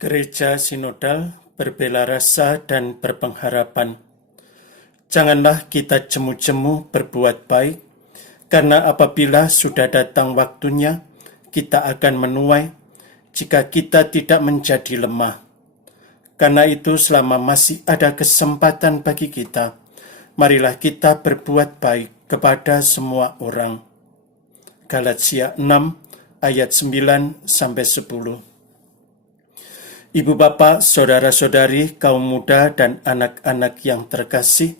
Gereja Sinodal berbela rasa dan berpengharapan. Janganlah kita jemu-jemu berbuat baik, karena apabila sudah datang waktunya, kita akan menuai jika kita tidak menjadi lemah. Karena itu selama masih ada kesempatan bagi kita, marilah kita berbuat baik kepada semua orang. Galatia 6 ayat 9-10. Ibu bapak, saudara-saudari, kaum muda dan anak-anak yang terkasih,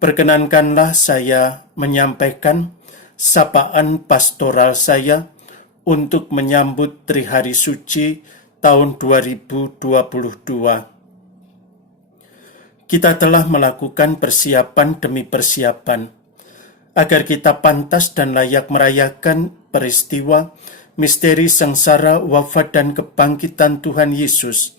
perkenankanlah saya menyampaikan sapaan pastoral saya untuk menyambut Trihari Suci tahun 2022. Kita telah melakukan persiapan demi persiapan, agar kita pantas dan layak merayakan peristiwa misteri sengsara, wafat, dan kebangkitan Tuhan Yesus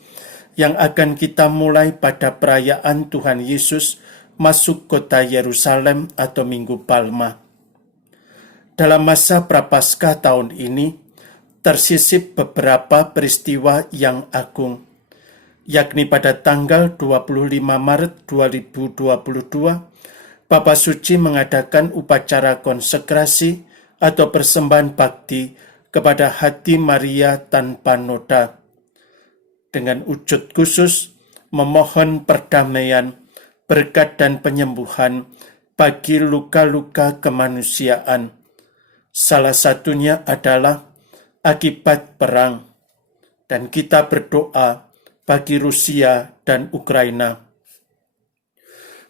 yang akan kita mulai pada perayaan Tuhan Yesus masuk kota Yerusalem atau Minggu Palma. Dalam masa Prapaskah tahun ini, tersisip beberapa peristiwa yang agung, yakni pada tanggal 25 Maret 2022, Bapa Suci mengadakan upacara konsekrasi atau persembahan bakti kepada hati Maria tanpa noda, dengan wujud khusus memohon perdamaian, berkat dan penyembuhan bagi luka-luka kemanusiaan. Salah satunya adalah akibat perang, dan kita berdoa bagi Rusia dan Ukraina.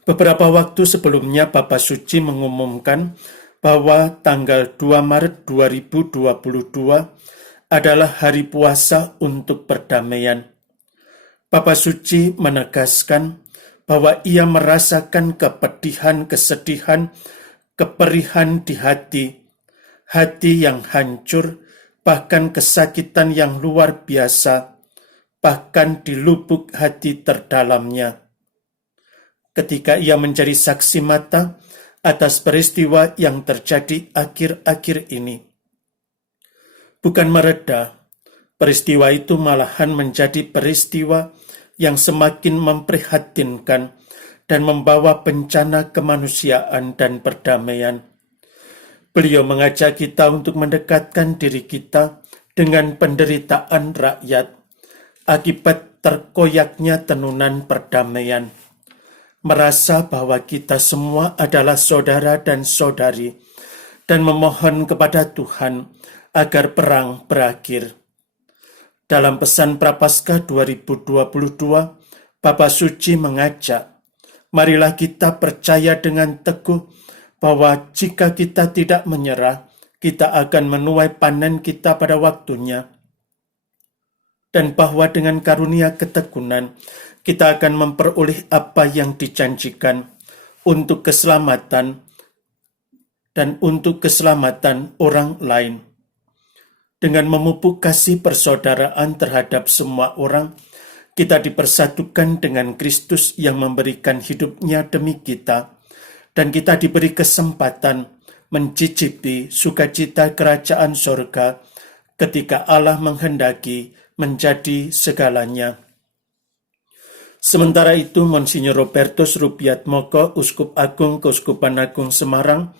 Beberapa waktu sebelumnya Bapa Suci mengumumkan bahwa tanggal 2 Maret 2022 adalah hari puasa untuk perdamaian. Bapa Suci menegaskan bahwa ia merasakan kepedihan, kesedihan, keperihan di hati yang hancur, bahkan kesakitan yang luar biasa, bahkan di lubuk hati terdalamnya. Ketika ia menjadi saksi mata atas peristiwa yang terjadi akhir-akhir ini. Bukan mereda, peristiwa itu malahan menjadi peristiwa yang semakin memprihatinkan dan membawa bencana kemanusiaan dan perdamaian. Beliau mengajak kita untuk mendekatkan diri kita dengan penderitaan rakyat akibat terkoyaknya tenunan perdamaian. Merasa bahwa kita semua adalah saudara dan saudari, dan memohon kepada Tuhan agar perang berakhir. Dalam pesan Prapaskah 2022, Bapa Suci mengajak, marilah kita percaya dengan teguh bahwa jika kita tidak menyerah, kita akan menuai panen kita pada waktunya, dan bahwa dengan karunia ketekunan, kita akan memperoleh apa yang dijanjikan untuk keselamatan dan untuk keselamatan orang lain. Dengan memupuk kasih persaudaraan terhadap semua orang, kita dipersatukan dengan Kristus yang memberikan hidupnya demi kita, dan kita diberi kesempatan mencicipi sukacita kerajaan sorga ketika Allah menghendaki menjadi segalanya. Sementara itu, Monsinyur Robertus Rupiatmoko, Uskup Agung Keuskupan Agung Semarang,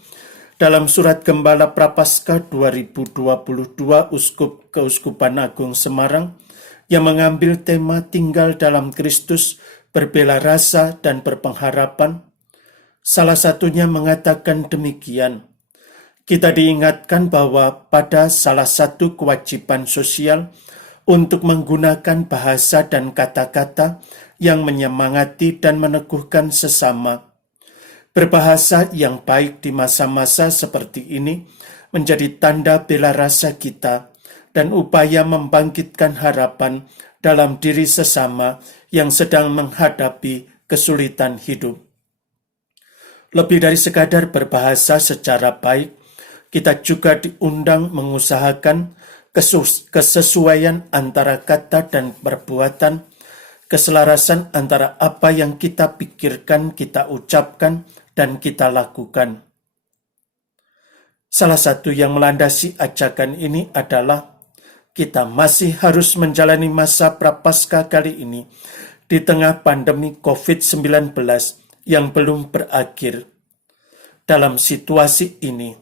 dalam surat Gembala Prapaskah 2022 Uskup Keuskupan Agung Semarang, yang mengambil tema tinggal dalam Kristus, berbela rasa dan berpengharapan, salah satunya mengatakan demikian. Kita diingatkan bahwa pada salah satu kewajiban sosial untuk menggunakan bahasa dan kata-kata yang menyemangati dan meneguhkan sesama. Berbahasa yang baik di masa-masa seperti ini menjadi tanda bela rasa kita dan upaya membangkitkan harapan dalam diri sesama yang sedang menghadapi kesulitan hidup. Lebih dari sekadar berbahasa secara baik, kita juga diundang mengusahakan kesesuaian antara kata dan perbuatan, keselarasan antara apa yang kita pikirkan, kita ucapkan, dan kita lakukan. Salah satu yang melandasi ajakan ini adalah kita masih harus menjalani masa Prapaskah kali ini di tengah pandemi COVID-19 yang belum berakhir. Dalam situasi ini,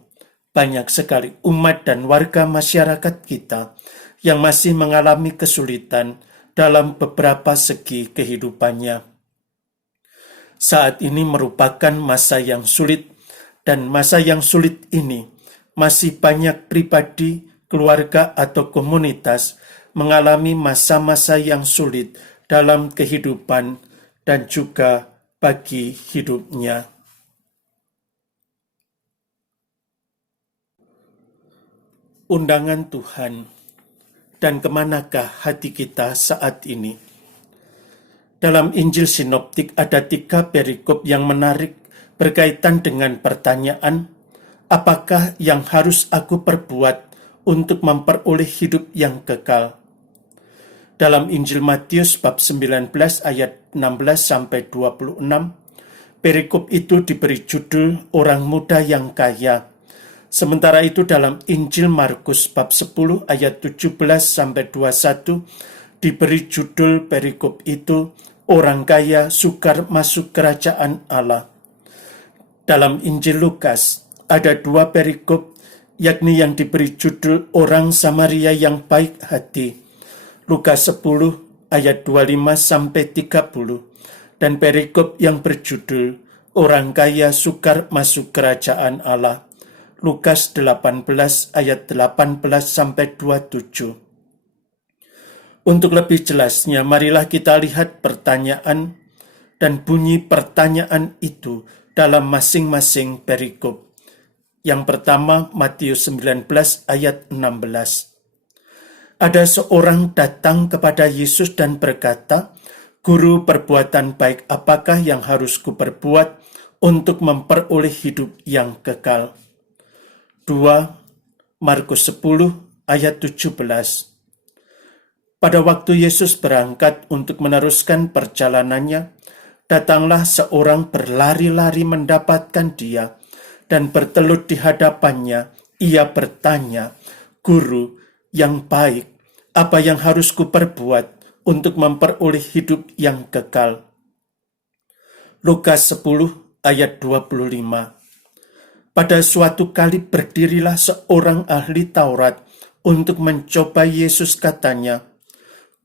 banyak sekali umat dan warga masyarakat kita yang masih mengalami kesulitan dalam beberapa segi kehidupannya. Saat ini merupakan masa yang sulit, dan masa yang sulit ini masih banyak pribadi, keluarga, atau komunitas mengalami masa-masa yang sulit dalam kehidupan dan juga bagi hidupnya. Undangan Tuhan, dan kemanakah hati kita saat ini? Dalam Injil Sinoptik ada 3 perikop yang menarik berkaitan dengan pertanyaan, apakah yang harus aku perbuat untuk memperoleh hidup yang kekal? Dalam Injil Matius bab 19 ayat 16-26, perikop itu diberi judul Orang Muda yang Kaya. Sementara itu dalam Injil Markus bab 10 ayat 17-21 diberi judul perikop itu Orang Kaya Sukar Masuk Kerajaan Allah. Dalam Injil Lukas ada 2 perikop, yakni yang diberi judul Orang Samaria yang Baik Hati, Lukas 10 ayat 25-30, dan perikop yang berjudul Orang Kaya Sukar Masuk Kerajaan Allah, Lukas 18 ayat 18-27. Untuk lebih jelasnya, marilah kita lihat pertanyaan dan bunyi pertanyaan itu dalam masing-masing perikop. Yang pertama, Matius 19 ayat 16. Ada seorang datang kepada Yesus dan berkata, "Guru, perbuatan baik apakah yang harus kuperbuat untuk memperoleh hidup yang kekal?" 2. Markus 10 ayat 17. Pada waktu Yesus berangkat untuk meneruskan perjalanannya, datanglah seorang berlari-lari mendapatkan dia dan bertelut di hadapannya. Ia bertanya, "Guru yang baik, apa yang harus kuperbuat untuk memperoleh hidup yang kekal?" Lukas 10 ayat 25. Pada suatu kali berdirilah seorang ahli Taurat untuk mencoba Yesus, katanya,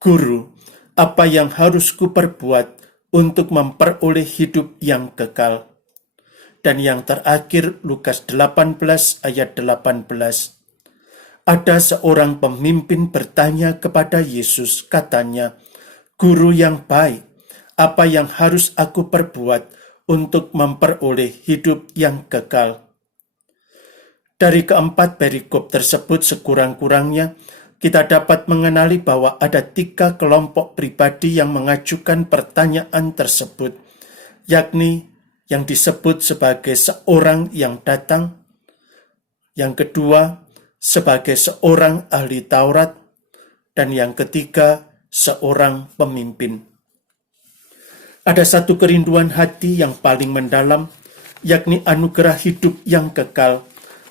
"Guru, apa yang harus kuperbuat untuk memperoleh hidup yang kekal?" Dan yang terakhir Lukas 18 ayat 18. Ada seorang pemimpin bertanya kepada Yesus, katanya, "Guru yang baik, apa yang harus aku perbuat untuk memperoleh hidup yang kekal?" Dari keempat perikop tersebut sekurang-kurangnya kita dapat mengenali bahwa ada 3 kelompok pribadi yang mengajukan pertanyaan tersebut, yakni yang disebut sebagai seorang yang datang, yang kedua sebagai seorang ahli Taurat, dan yang ketiga seorang pemimpin. Ada satu kerinduan hati yang paling mendalam, yakni anugerah hidup yang kekal,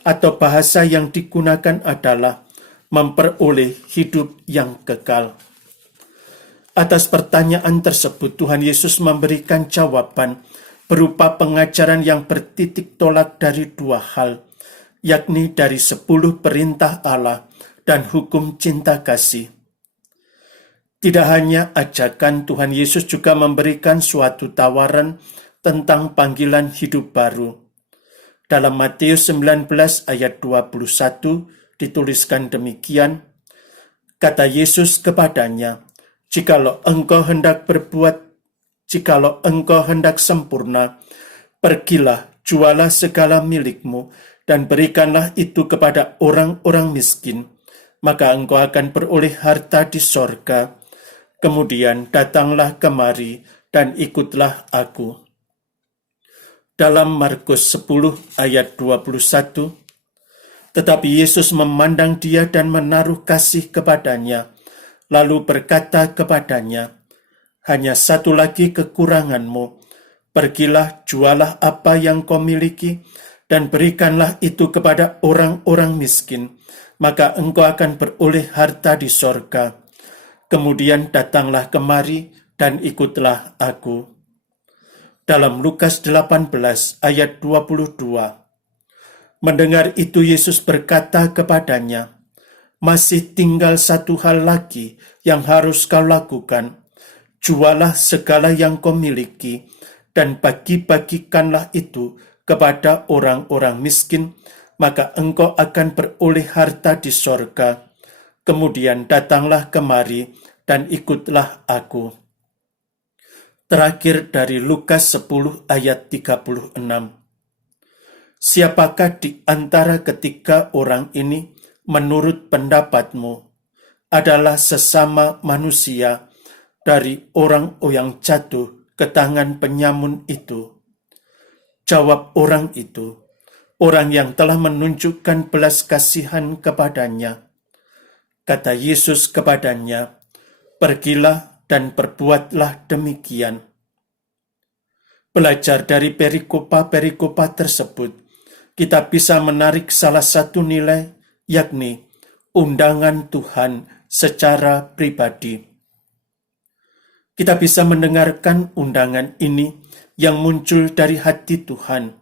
atau bahasa yang digunakan adalah memperoleh hidup yang kekal. Atas pertanyaan tersebut, Tuhan Yesus memberikan jawaban berupa pengajaran yang bertitik tolak dari 2 hal, yakni dari 10 perintah Allah dan hukum cinta kasih. Tidak hanya ajakan, Tuhan Yesus juga memberikan suatu tawaran tentang panggilan hidup baru. Dalam Matius 19 ayat 21 dituliskan demikian, kata Yesus kepadanya, jikalau engkau hendak sempurna, pergilah, jualah segala milikmu, dan berikanlah itu kepada orang-orang miskin, maka engkau akan beroleh harta di sorga. Kemudian datanglah kemari dan ikutlah aku. Dalam Markus 10 ayat 21, tetapi Yesus memandang dia dan menaruh kasih kepadanya, lalu berkata kepadanya, hanya satu lagi kekuranganmu, pergilah, jualah apa yang kau miliki, dan berikanlah itu kepada orang-orang miskin, maka engkau akan beroleh harta di sorga. Kemudian datanglah kemari dan ikutlah aku. Dalam Lukas 18 ayat 22. Mendengar itu Yesus berkata kepadanya, masih tinggal satu hal lagi yang harus kau lakukan. Jualah segala yang kau miliki dan bagi-bagikanlah itu kepada orang-orang miskin, maka engkau akan beroleh harta di sorga. Kemudian datanglah kemari dan ikutlah aku. Terakhir dari Lukas 10 ayat 36. Siapakah di antara ketiga orang ini menurut pendapatmu adalah sesama manusia dari orang yang jatuh ke tangan penyamun itu? Jawab orang itu, orang yang telah menunjukkan belas kasihan kepadanya. Kata Yesus kepadanya, pergilah dan perbuatlah demikian. Belajar dari perikopa-perikopa tersebut, kita bisa menarik salah satu nilai, yakni undangan Tuhan secara pribadi. Kita bisa mendengarkan undangan ini yang muncul dari hati Tuhan.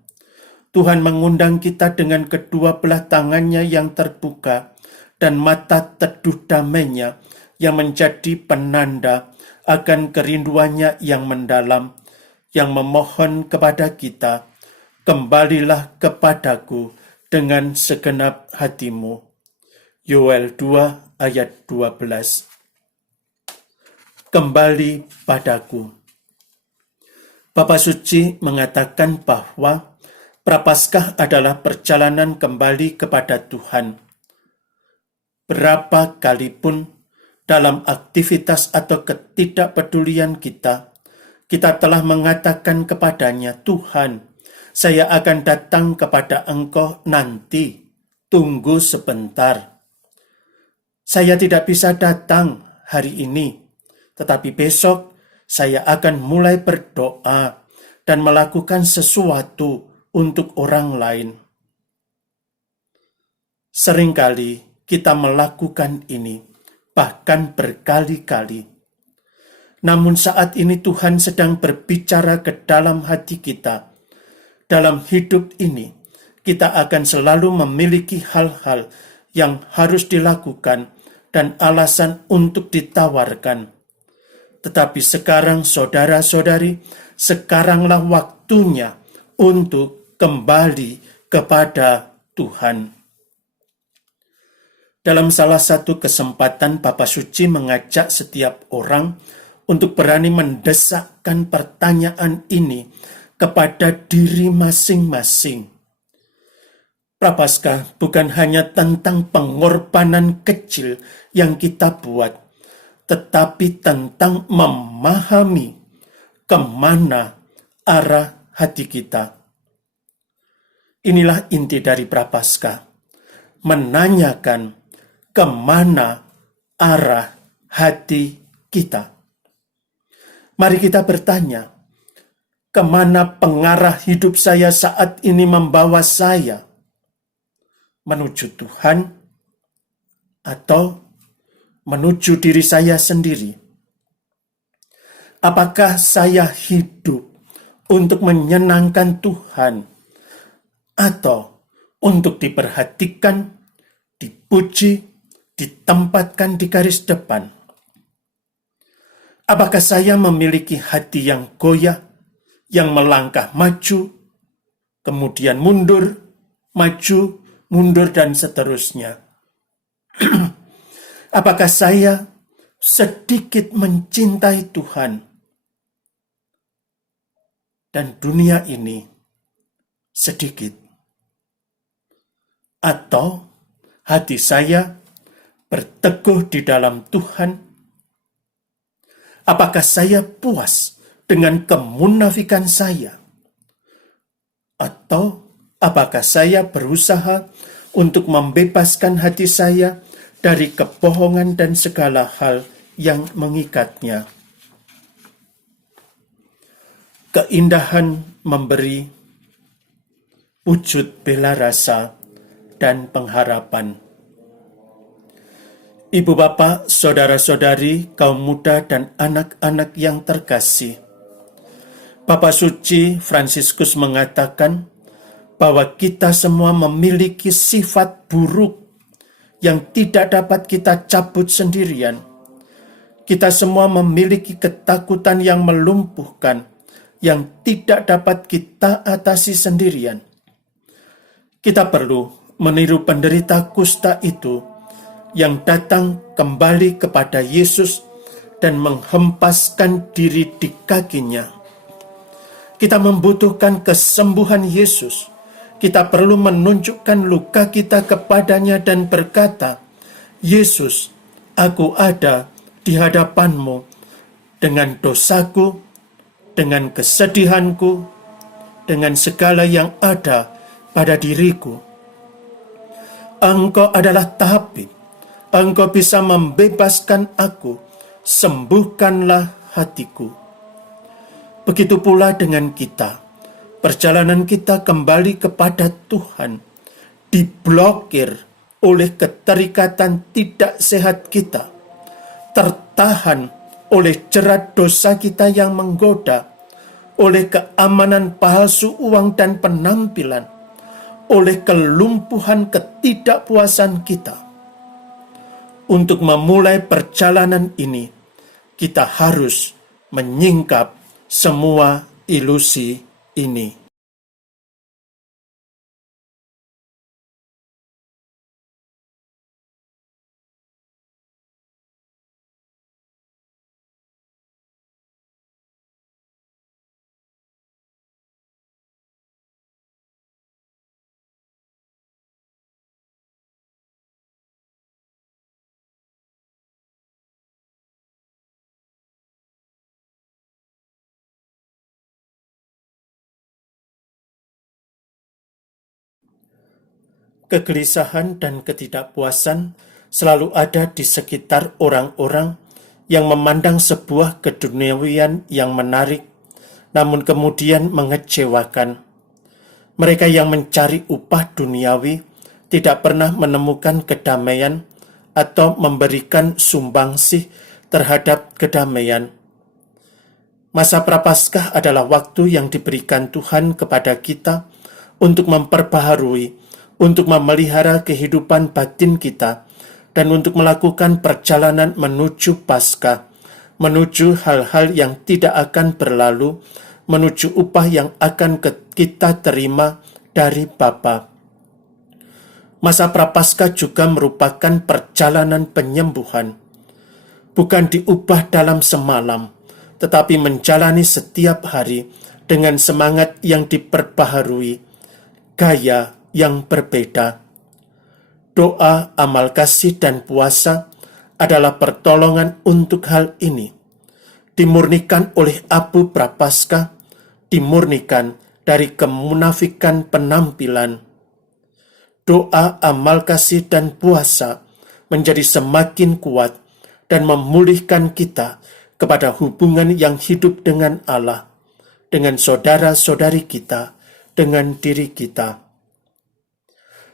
Tuhan mengundang kita dengan kedua belah tangannya yang terbuka dan mata teduh damainya yang menjadi penanda akan kerinduannya yang mendalam, yang memohon kepada kita, kembalilah kepadaku dengan segenap hatimu. Yoel 2 ayat 12. Kembali padaku. Bapa Suci mengatakan bahwa Prapaskah adalah perjalanan kembali kepada Tuhan. Berapa kali pun dalam aktivitas atau ketidakpedulian kita telah mengatakan kepadanya, Tuhan, saya akan datang kepada Engkau nanti, tunggu sebentar. Saya tidak bisa datang hari ini, tetapi besok saya akan mulai berdoa dan melakukan sesuatu untuk orang lain. Seringkali kita melakukan ini, bahkan berkali-kali. Namun saat ini Tuhan sedang berbicara ke dalam hati kita. Dalam hidup ini, kita akan selalu memiliki hal-hal yang harus dilakukan dan alasan untuk ditawarkan. Tetapi sekarang saudara-saudari, sekaranglah waktunya untuk kembali kepada Tuhan. Dalam salah satu kesempatan, Bapa Suci mengajak setiap orang untuk berani mendesakkan pertanyaan ini kepada diri masing-masing. Prapaskah bukan hanya tentang pengorbanan kecil yang kita buat, tetapi tentang memahami kemana arah hati kita. Inilah inti dari Prapaskah, menanyakan kemana arah hati kita. Mari kita bertanya, kemana pengarah hidup saya saat ini membawa saya? Menuju Tuhan atau menuju diri saya sendiri? Apakah saya hidup untuk menyenangkan Tuhan atau untuk diperhatikan, dipuji, ditempatkan di garis depan? Apakah saya memiliki hati yang goyah, yang melangkah maju, kemudian mundur, maju, mundur, dan seterusnya? Apakah saya sedikit mencintai Tuhan dan dunia ini sedikit? Atau hati saya berteguh di dalam Tuhan? Apakah saya puas dengan kemunafikan saya? Atau apakah saya berusaha untuk membebaskan hati saya dari kebohongan dan segala hal yang mengikatnya? Keindahan memberi wujud bela rasa dan pengharapan. Ibu bapak, saudara-saudari, kaum muda dan anak-anak yang terkasih. Papa Suci Fransiskus mengatakan bahwa kita semua memiliki sifat buruk yang tidak dapat kita cabut sendirian. Kita semua memiliki ketakutan yang melumpuhkan, yang tidak dapat kita atasi sendirian. Kita perlu meniru penderita kusta itu yang datang kembali kepada Yesus dan menghempaskan diri di kakinya. Kita membutuhkan kesembuhan Yesus. Kita perlu menunjukkan luka kita kepadanya dan berkata, Yesus, aku ada di hadapanmu dengan dosaku, dengan kesedihanku, dengan segala yang ada pada diriku. Engkau adalah tabib, Engkau bisa membebaskan aku, sembuhkanlah hatiku. Begitu pula dengan kita. Perjalanan kita kembali kepada Tuhan diblokir oleh keterikatan tidak sehat kita, tertahan oleh jerat dosa kita yang menggoda, oleh keamanan palsu uang dan penampilan, oleh kelumpuhan ketidakpuasan kita. Untuk memulai perjalanan ini, kita harus menyingkap semua ilusi ini. Kegelisahan dan ketidakpuasan selalu ada di sekitar orang-orang yang memandang sebuah keduniawian yang menarik, namun kemudian mengecewakan. Mereka yang mencari upah duniawi tidak pernah menemukan kedamaian atau memberikan sumbangsih terhadap kedamaian. Masa Prapaskah adalah waktu yang diberikan Tuhan kepada kita untuk memperbaharui, untuk memelihara kehidupan batin kita, dan untuk melakukan perjalanan menuju Paskah, menuju hal-hal yang tidak akan berlalu, menuju upah yang akan kita terima dari Bapa. Masa Prapaskah juga merupakan perjalanan penyembuhan, bukan diubah dalam semalam, tetapi menjalani setiap hari dengan semangat yang diperbaharui, gaya yang berbeda. Doa, amal kasih, dan puasa adalah pertolongan untuk hal ini. Dimurnikan oleh abu Prapaskah, dimurnikan dari kemunafikan penampilan. Doa, amal kasih, dan puasa menjadi semakin kuat dan memulihkan kita kepada hubungan yang hidup dengan Allah, dengan saudara-saudari kita, dengan diri kita.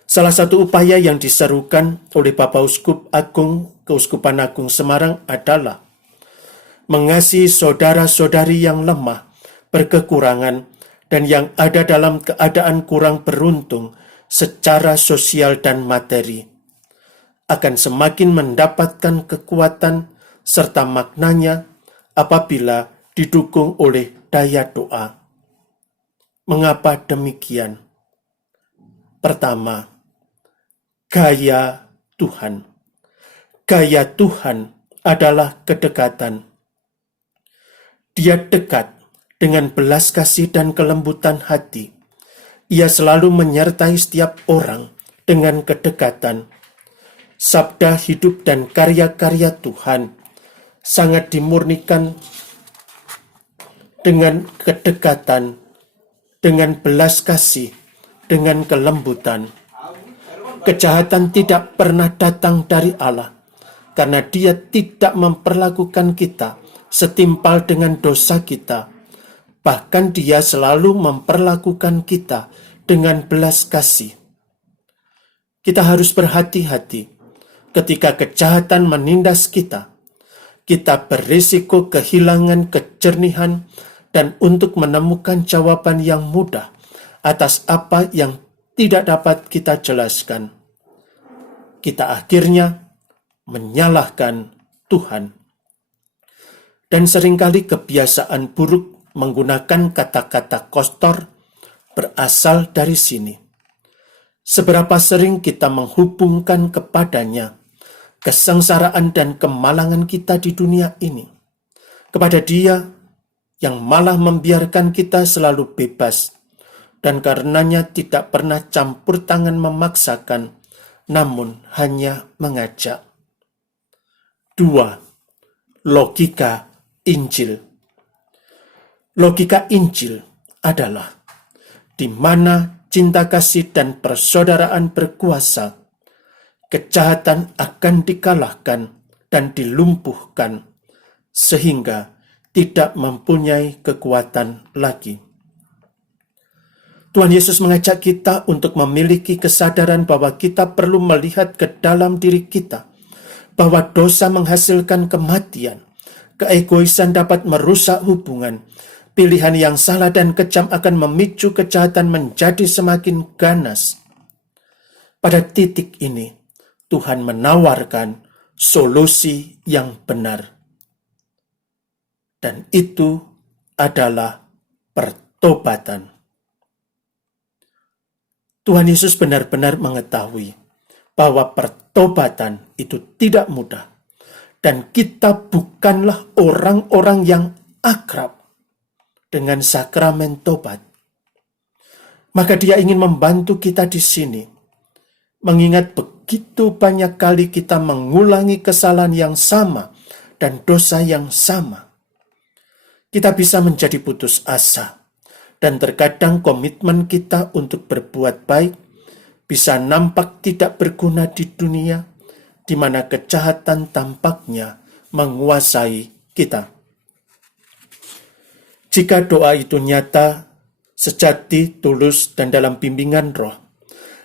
Salah satu upaya yang diserukan oleh Bapak Uskup Agung Keuskupan Agung Semarang adalah mengasihi saudara-saudari yang lemah, berkekurangan, dan yang ada dalam keadaan kurang beruntung secara sosial dan materi. Akan semakin mendapatkan kekuatan serta maknanya apabila didukung oleh daya doa. Mengapa demikian? Pertama, gaya Tuhan. Gaya Tuhan adalah kedekatan. Dia dekat dengan belas kasih dan kelembutan hati. Ia selalu menyertai setiap orang dengan kedekatan. Sabda hidup dan karya-karya Tuhan sangat dimurnikan dengan kedekatan, dengan belas kasih, dengan kelembutan. Kejahatan tidak pernah datang dari Allah, karena Dia tidak memperlakukan kita setimpal dengan dosa kita. Bahkan Dia selalu memperlakukan kita dengan belas kasih. Kita harus berhati-hati Ketika kejahatan menindas kita berisiko kehilangan kejernihan dan untuk menemukan jawaban yang mudah atas apa yang tidak dapat kita jelaskan. Kita akhirnya menyalahkan Tuhan. Dan seringkali kebiasaan buruk menggunakan kata-kata kotor berasal dari sini. Seberapa sering kita menghubungkan kepadanya kesengsaraan dan kemalangan kita di dunia ini, kepada Dia yang malah membiarkan kita selalu bebas, dan karenanya tidak pernah campur tangan memaksakan, namun hanya mengajak. 2. Logika Injil. Logika Injil adalah di mana cinta kasih dan persaudaraan berkuasa, kejahatan akan dikalahkan dan dilumpuhkan sehingga tidak mempunyai kekuatan lagi. Tuhan Yesus mengajak kita untuk memiliki kesadaran bahwa kita perlu melihat ke dalam diri kita, bahwa dosa menghasilkan kematian, keegoisan dapat merusak hubungan, pilihan yang salah dan kejam akan memicu kejahatan menjadi semakin ganas. Pada titik ini, Tuhan menawarkan solusi yang benar. Dan itu adalah pertobatan. Tuhan Yesus benar-benar mengetahui bahwa pertobatan itu tidak mudah. Dan kita bukanlah orang-orang yang akrab dengan sakramen tobat. Maka Dia ingin membantu kita di sini. Mengingat begitu banyak kali kita mengulangi kesalahan yang sama dan dosa yang sama. Kita bisa menjadi putus asa. Dan terkadang komitmen kita untuk berbuat baik bisa nampak tidak berguna di dunia, di mana kejahatan tampaknya menguasai kita. Jika doa itu nyata, sejati, tulus, dan dalam bimbingan Roh,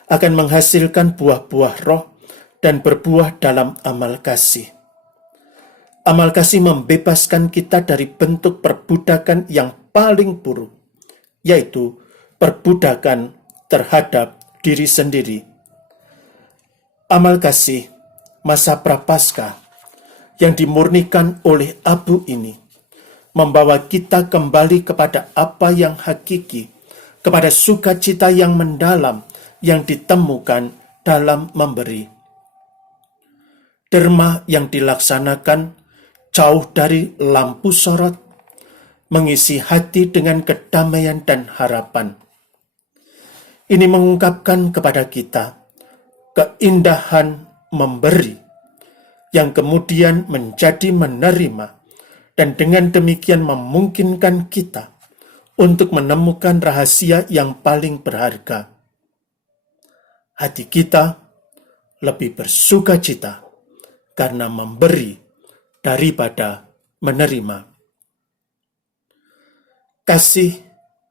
akan menghasilkan buah-buah Roh dan berbuah dalam amal kasih. Amal kasih membebaskan kita dari bentuk perbudakan yang paling buruk, yaitu perbudakan terhadap diri sendiri. Amal kasih masa prapaskah yang dimurnikan oleh abu ini membawa kita kembali kepada apa yang hakiki, kepada sukacita yang mendalam yang ditemukan dalam memberi. Derma yang dilaksanakan jauh dari lampu sorot, mengisi hati dengan kedamaian dan harapan. Ini mengungkapkan kepada kita keindahan memberi, yang kemudian menjadi menerima, dan dengan demikian memungkinkan kita untuk menemukan rahasia yang paling berharga. Hati kita lebih bersukacita karena memberi daripada menerima. Kasih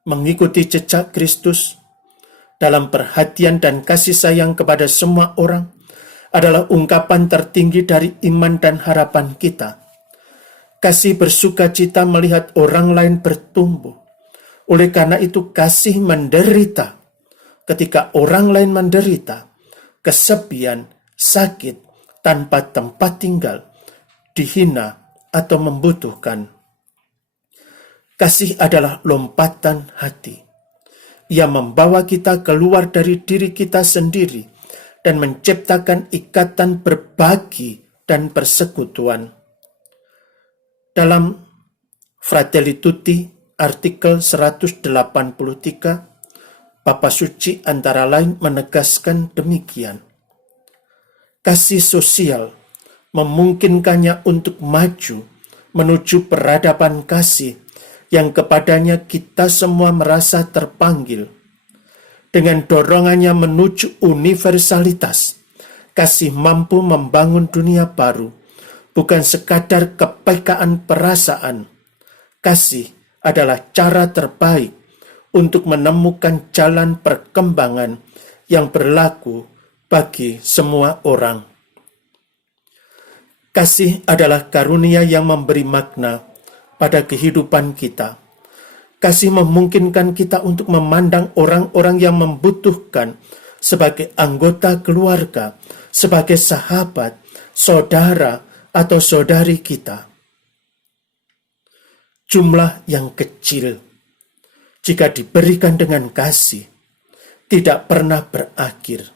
mengikuti jejak Kristus dalam perhatian dan kasih sayang kepada semua orang adalah ungkapan tertinggi dari iman dan harapan kita. Kasih bersukacita melihat orang lain bertumbuh. Oleh karena itu kasih menderita ketika orang lain menderita, kesepian, sakit, tanpa tempat tinggal, dihina, atau membutuhkan. Kasih adalah lompatan hati. Ia membawa kita keluar dari diri kita sendiri dan menciptakan ikatan berbagi dan persekutuan. Dalam Fratelli Tutti, artikel 183, Bapa Suci antara lain menegaskan demikian. Kasih sosial memungkinkannya untuk maju menuju peradaban kasih yang kepadanya kita semua merasa terpanggil. Dengan dorongannya menuju universalitas, kasih mampu membangun dunia baru, bukan sekadar kepekaan perasaan. Kasih adalah cara terbaik untuk menemukan jalan perkembangan yang berlaku bagi semua orang. Kasih adalah karunia yang memberi makna pada kehidupan kita. Kasih memungkinkan kita untuk memandang orang-orang yang membutuhkan sebagai anggota keluarga, sebagai sahabat, saudara, atau saudari kita. Jumlah yang kecil, jika diberikan dengan kasih, tidak pernah berakhir,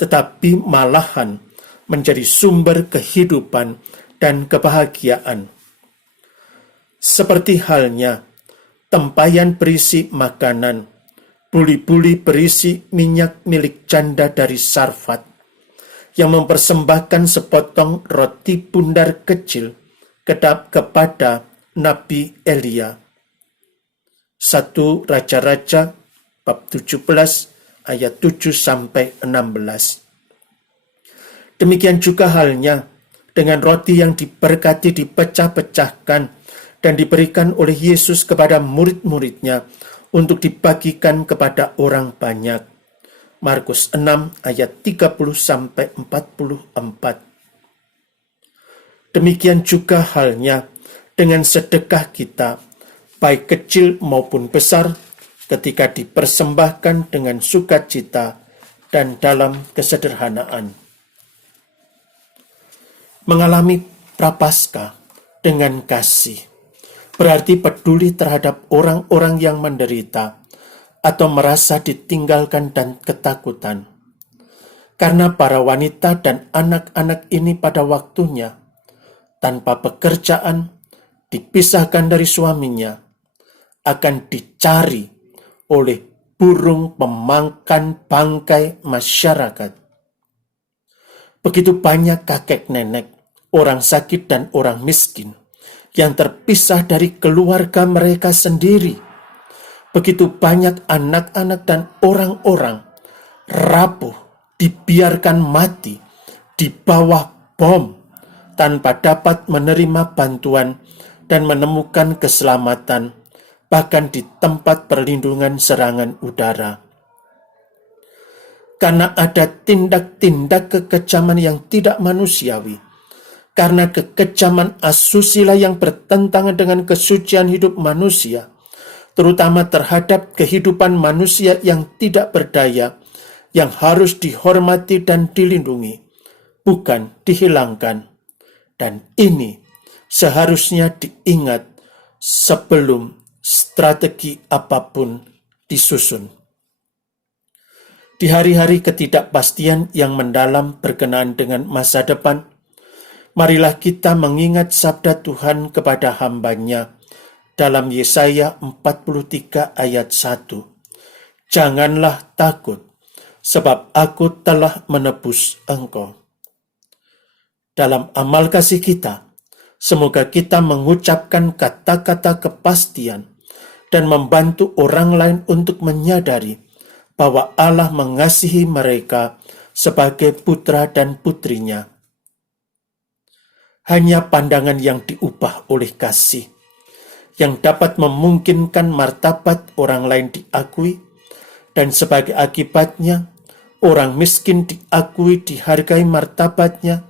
tetapi malahan menjadi sumber kehidupan dan kebahagiaan. Seperti halnya tempayan berisi makanan, buli-buli berisi minyak milik janda dari Sarfat, yang mempersembahkan sepotong roti bundar kecil kepada Nabi Elia. 1 Raja-Raja bab 17 ayat 7-16. Demikian juga halnya dengan roti yang diberkati dipecah-pecahkan dan diberikan oleh Yesus kepada murid-muridnya untuk dibagikan kepada orang banyak. Markus 6 ayat 30-44. Demikian juga halnya dengan sedekah kita, baik kecil maupun besar, ketika dipersembahkan dengan sukacita dan dalam kesederhanaan. Mengalami prapaskah dengan kasih berarti peduli terhadap orang-orang yang menderita atau merasa ditinggalkan dan ketakutan. Karena para wanita dan anak-anak ini pada waktunya, tanpa pekerjaan, dipisahkan dari suaminya, akan dicari oleh burung pemakan bangkai masyarakat. Begitu banyak kakek nenek, orang sakit dan orang miskin yang terpisah dari keluarga mereka sendiri. Begitu banyak anak-anak dan orang-orang rapuh, dibiarkan mati di bawah bom tanpa dapat menerima bantuan dan menemukan keselamatan, bahkan di tempat perlindungan serangan udara. Karena ada tindak-tindak kekejaman yang tidak manusiawi, karena kekejaman asusila yang bertentangan dengan kesucian hidup manusia, terutama terhadap kehidupan manusia yang tidak berdaya, yang harus dihormati dan dilindungi, bukan dihilangkan. Dan ini seharusnya diingat sebelum strategi apapun disusun. Di hari-hari ketidakpastian yang mendalam berkenaan dengan masa depan, marilah kita mengingat sabda Tuhan kepada hamba-Nya dalam Yesaya 43 ayat 1. Janganlah takut, sebab aku telah menebus engkau. Dalam amal kasih kita, semoga kita mengucapkan kata-kata kepastian dan membantu orang lain untuk menyadari bahwa Allah mengasihi mereka sebagai putra dan putrinya. Hanya pandangan yang diubah oleh kasih yang dapat memungkinkan martabat orang lain diakui, dan sebagai akibatnya orang miskin diakui, dihargai martabatnya,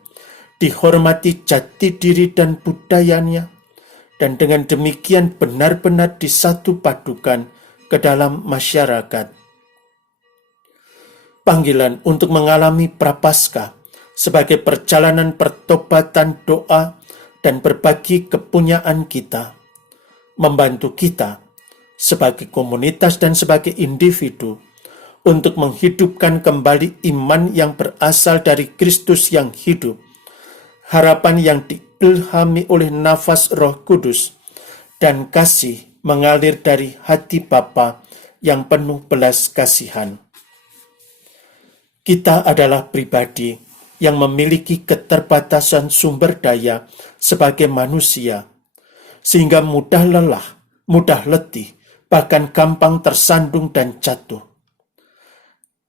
dihormati jati diri dan budayanya, dan dengan demikian benar-benar disatu padukan ke dalam masyarakat. Panggilan untuk mengalami prapaskah sebagai perjalanan pertobatan, doa, dan berbagi kepunyaan kita, membantu kita sebagai komunitas dan sebagai individu untuk menghidupkan kembali iman yang berasal dari Kristus yang hidup, harapan yang diilhami oleh nafas Roh Kudus, dan kasih mengalir dari hati Bapa yang penuh belas kasihan. Kita adalah pribadi yang memiliki keterbatasan sumber daya sebagai manusia, sehingga mudah lelah, mudah letih, bahkan gampang tersandung dan jatuh.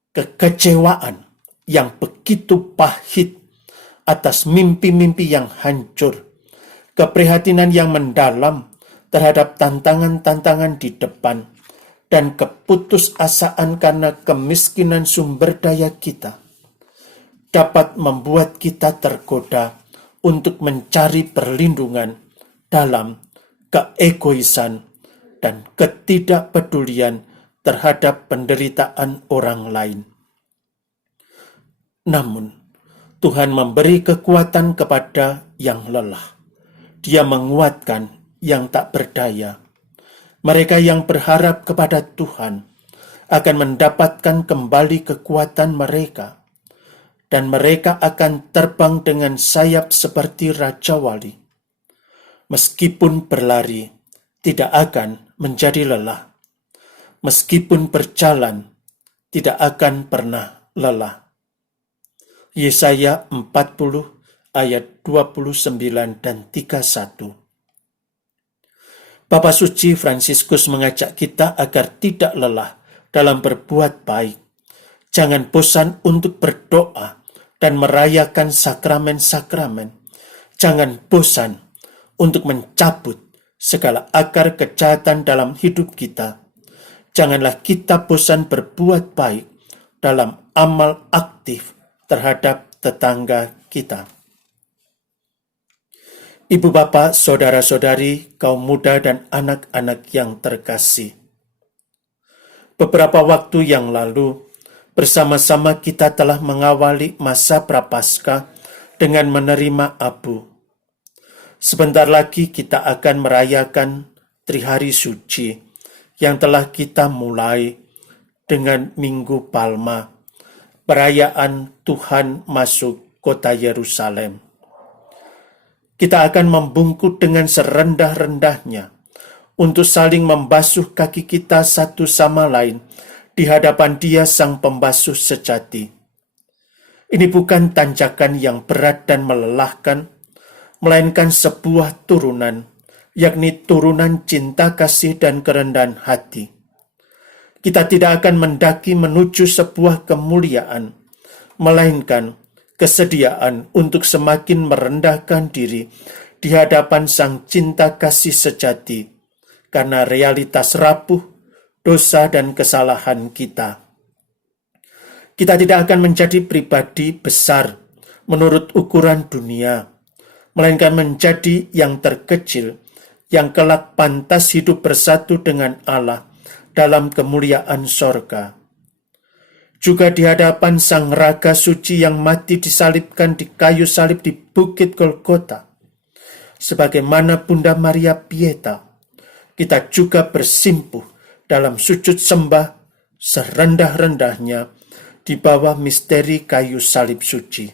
Kekecewaan yang begitu pahit atas mimpi-mimpi yang hancur, keprihatinan yang mendalam terhadap tantangan-tantangan di depan, dan keputusasaan karena kemiskinan sumber daya kita dapat membuat kita tergoda untuk mencari perlindungan dalam keegoisan dan ketidakpedulian terhadap penderitaan orang lain. Namun, Tuhan memberi kekuatan kepada yang lelah. Dia menguatkan yang tak berdaya. Mereka yang berharap kepada Tuhan akan mendapatkan kembali kekuatan mereka, dan mereka akan terbang dengan sayap seperti Raja Wali. Meskipun berlari, tidak akan menjadi lelah. Meskipun berjalan, tidak akan pernah lelah. Yesaya 40 ayat 29 dan 31. Bapa Suci Fransiskus mengajak kita agar tidak lelah dalam berbuat baik. Jangan bosan untuk berdoa dan merayakan sakramen-sakramen. Jangan bosan untuk mencabut segala akar kejahatan dalam hidup kita. Janganlah kita bosan berbuat baik dalam amal aktif terhadap tetangga kita. Ibu bapak, saudara-saudari, kaum muda dan anak-anak yang terkasih. Beberapa waktu yang lalu, bersama-sama kita telah mengawali masa Prapaskah dengan menerima abu. Sebentar lagi kita akan merayakan Trihari Suci yang telah kita mulai dengan Minggu Palma, perayaan Tuhan masuk kota Yerusalem. Kita akan membungkuk dengan serendah-rendahnya untuk saling membasuh kaki kita satu sama lain di hadapan Dia Sang Pembasuh sejati. Ini bukan tanjakan yang berat dan melelahkan, melainkan sebuah turunan, yakni turunan cinta kasih dan kerendahan hati. Kita tidak akan mendaki menuju sebuah kemuliaan, melainkan kesediaan untuk semakin merendahkan diri di hadapan Sang Cinta Kasih sejati karena realitas rapuh, dosa, dan kesalahan kita. Kita tidak akan menjadi pribadi besar menurut ukuran dunia, melainkan menjadi yang terkecil, yang kelak pantas hidup bersatu dengan Allah dalam kemuliaan sorga. Juga di hadapan Sang Raga Suci yang mati disalibkan di kayu salib di Bukit Golgota. Sebagaimana Bunda Maria Pieta, kita juga bersimpuh dalam sujud sembah serendah-rendahnya di bawah misteri kayu salib suci.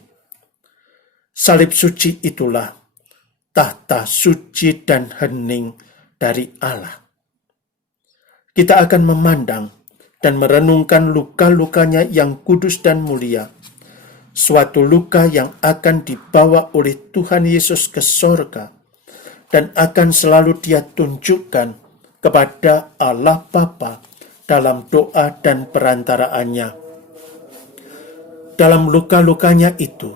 Salib suci itulah tahta suci dan hening dari Allah. Kita akan memandang dan merenungkan luka-lukanya yang kudus dan mulia. Suatu luka yang akan dibawa oleh Tuhan Yesus ke sorga dan akan selalu Dia tunjukkan kepada Allah Bapa dalam doa dan perantaraannya. Dalam luka-lukanya itu,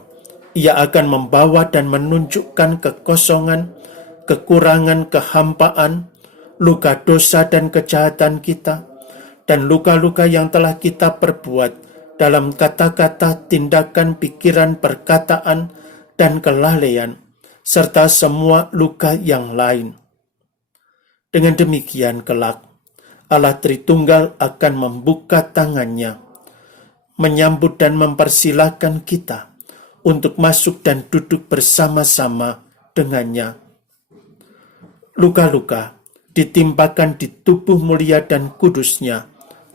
Ia akan membawa dan menunjukkan kekosongan, kekurangan, kehampaan, luka dosa dan kejahatan kita, dan luka-luka yang telah kita perbuat dalam kata-kata, tindakan, pikiran, perkataan, dan kelalaian, serta semua luka yang lain. Dengan demikian kelak, Allah Tritunggal akan membuka tangannya, menyambut dan mempersilahkan kita untuk masuk dan duduk bersama-sama dengannya. Luka-luka ditimpakan di tubuh mulia dan kudusnya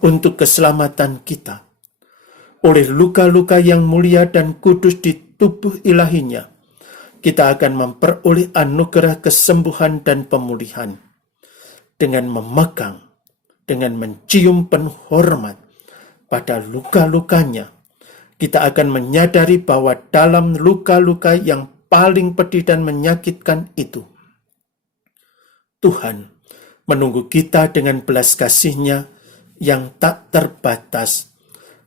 untuk keselamatan kita. Oleh luka-luka yang mulia dan kudus di tubuh ilahinya, kita akan memperoleh anugerah kesembuhan dan pemulihan. Dengan memegang, dengan mencium penuh hormat pada luka-lukanya, kita akan menyadari bahwa dalam luka-luka yang paling pedih dan menyakitkan itu, Tuhan menunggu kita dengan belas kasih-Nya yang tak terbatas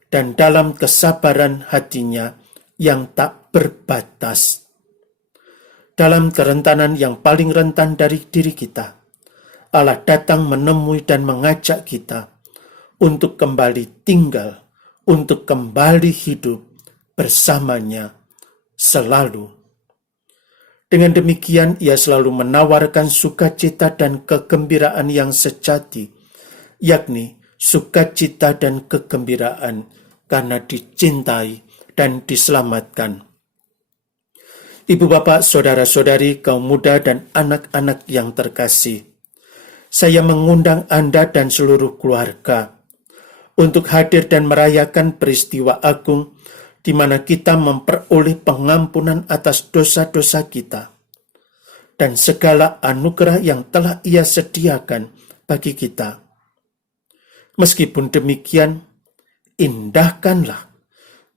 dan dalam kesabaran hatinya yang tak berbatas. Dalam kerentanan yang paling rentan dari diri kita, Allah datang menemui dan mengajak kita untuk kembali tinggal, untuk kembali hidup bersamanya selalu. Dengan demikian, ia selalu menawarkan sukacita dan kegembiraan yang sejati, yakni sukacita dan kegembiraan karena dicintai dan diselamatkan. Ibu bapak, saudara-saudari, kaum muda dan anak-anak yang terkasih, saya mengundang Anda dan seluruh keluarga untuk hadir dan merayakan peristiwa agung di mana kita memperoleh pengampunan atas dosa-dosa kita dan segala anugerah yang telah Ia sediakan bagi kita. Meskipun demikian, indahkanlah,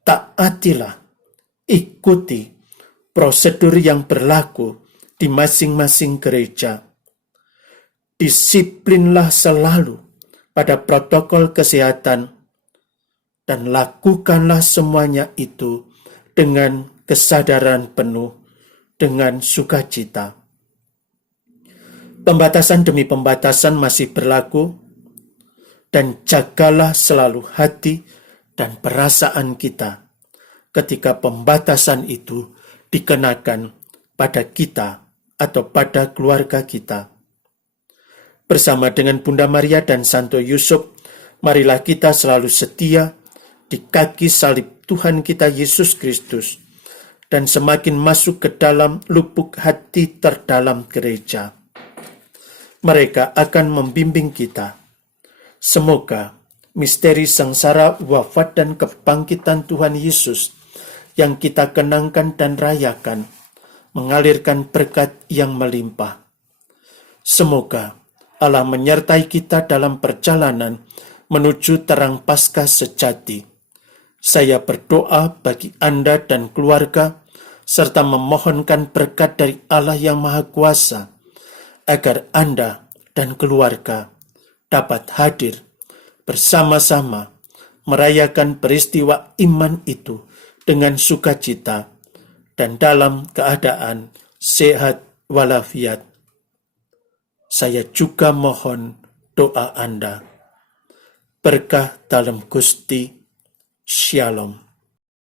taatilah, ikuti prosedur yang berlaku di masing-masing gereja. Disiplinlah selalu pada protokol kesehatan dan lakukanlah semuanya itu dengan kesadaran penuh, dengan sukacita. Pembatasan demi pembatasan masih berlaku, dan jagalah selalu hati dan perasaan kita ketika pembatasan itu dikenakan pada kita atau pada keluarga kita. Bersama dengan Bunda Maria dan Santo Yusuf, marilah kita selalu setia di kaki salib Tuhan kita Yesus Kristus dan semakin masuk ke dalam lubuk hati terdalam gereja. Mereka akan membimbing kita. Semoga misteri sengsara, wafat, dan kebangkitan Tuhan Yesus yang kita kenangkan dan rayakan mengalirkan berkat yang melimpah. Semoga Allah menyertai kita dalam perjalanan menuju terang Paskah sejati. Saya berdoa bagi Anda dan keluarga, serta memohonkan berkat dari Allah yang Maha Kuasa, agar Anda dan keluarga dapat hadir bersama-sama merayakan peristiwa iman itu dengan sukacita dan dalam keadaan sehat walafiat. Saya juga mohon doa Anda. Berkah dalam Gusti. Shalom.